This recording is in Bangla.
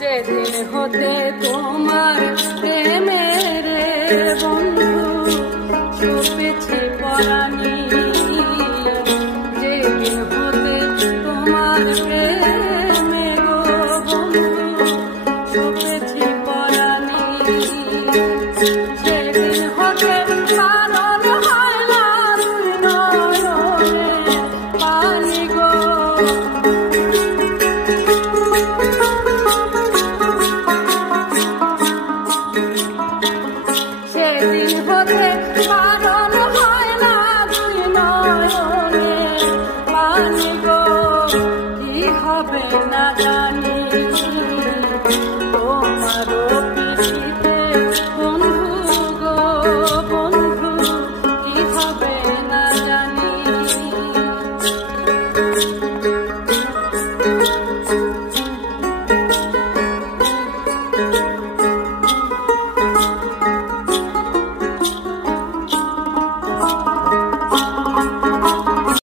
যেদিন হতে তোমার প্রেমের বন্ধু ছুপেছে পরাণী, যেদিন হতে তোমার প্রেমে গো বন্ধু ছুপেছে পরাণী, সেদিন হতে পালন হয় না দুই নয়নে পানি গো। সেদিন হতে পালন হয় না দুই নয়নে পানি গো, কি হবে না জানি।